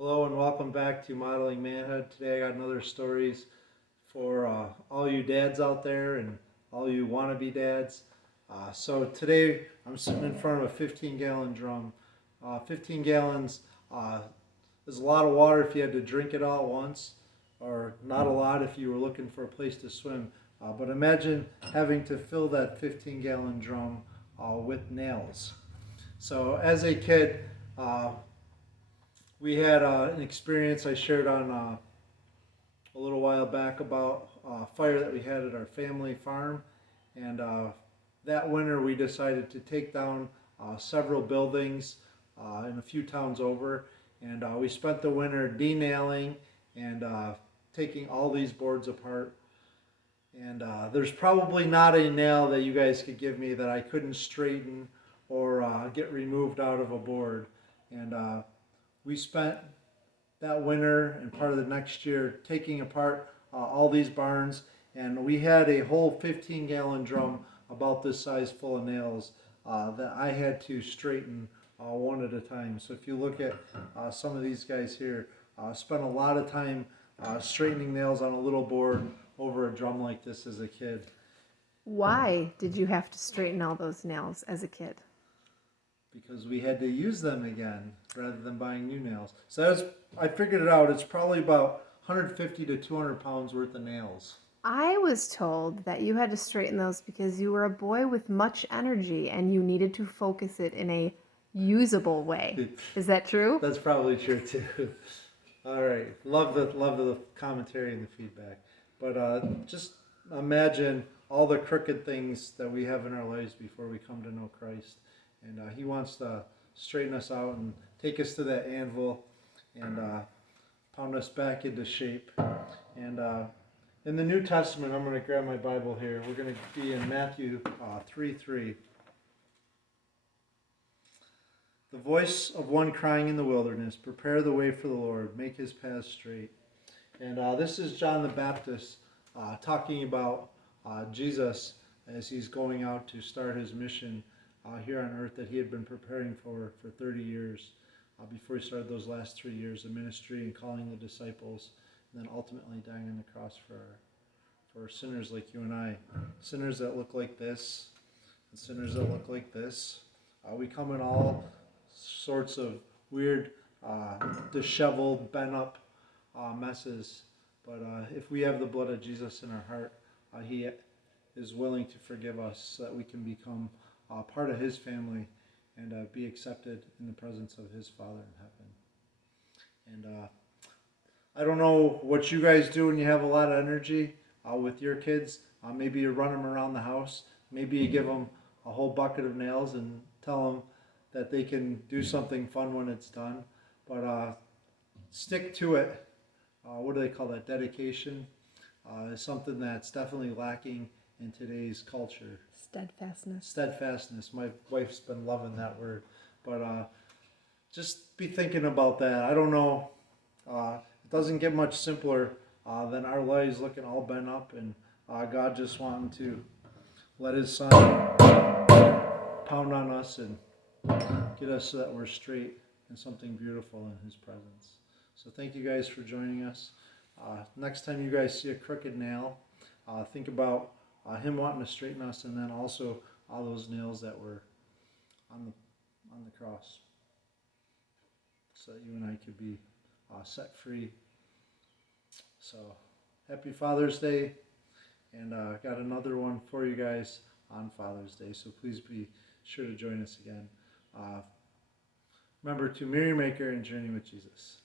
Hello and welcome back to Modeling Manhood. Today I got another stories for all you dads out there and all you wannabe dads. So today I'm sitting in front of a 15-gallon drum. 15 gallons is a lot of water if you had to drink it all at once, or not a lot if you were looking for a place to swim. But imagine having to fill that 15-gallon drum with nails. So as a kid, we had an experience I shared on a little while back about a fire that we had at our family farm. And that winter we decided to take down several buildings in a few towns over. And we spent the winter denailing and taking all these boards apart. And there's probably not a nail that you guys could give me that I couldn't straighten or get removed out of a board. And we spent that winter and part of the next year taking apart all these barns, and we had a whole 15-gallon drum about this size full of nails that I had to straighten one at a time. So if you look at some of these guys here, spent a lot of time straightening nails on a little board over a drum like this as a kid. Why did you have to straighten all those nails as a kid? Because we had to use them again rather than buying new nails. So I figured it out. It's probably about 150 to 200 pounds worth of nails. I was told that you had to straighten those because you were a boy with much energy and you needed to focus it in a usable way. Is that true? That's probably true too. All right, love the commentary and the feedback. But just imagine all the crooked things that we have in our lives before we come to know Christ, and He wants to straighten us out and take us to that anvil and pound us back into shape. And in the New Testament, I'm going to grab my Bible here. We're going to be in Matthew 3:3. The voice of one crying in the wilderness, prepare the way for the Lord, make his paths straight. And this is John the Baptist talking about Jesus as he's going out to start his mission here on earth that he had been preparing for 30 years before he started those last 3 years of ministry and calling the disciples, and then ultimately dying on the cross for sinners like you and I, sinners that look like this and sinners that look like this. We come in all sorts of weird, disheveled, bent up messes. But if we have the blood of Jesus in our heart, he is willing to forgive us so that we can become part of his family and be accepted in the presence of his Father in heaven. And I don't know what you guys do when you have a lot of energy with your kids. Maybe you run them around the house. Maybe you give them a whole bucket of nails and tell them that they can do something fun when it's done. But stick to it. What do they call that? Dedication is something that's definitely lacking in today's culture. Steadfastness. Steadfastness. My wife's been loving that word. But just be thinking about that. I don't know. It doesn't get much simpler than our lives looking all bent up and God just wanting to let his son pound on us and get us so that we're straight and something beautiful in his presence. So thank you guys for joining us. Next time you guys see a crooked nail, think about him wanting to straighten us, and then also all those nails that were on the cross, so that you and I could be set free. So happy Father's Day, and got another one for you guys on Father's Day. So please be sure to join us again. Remember to mirror maker and journey with Jesus.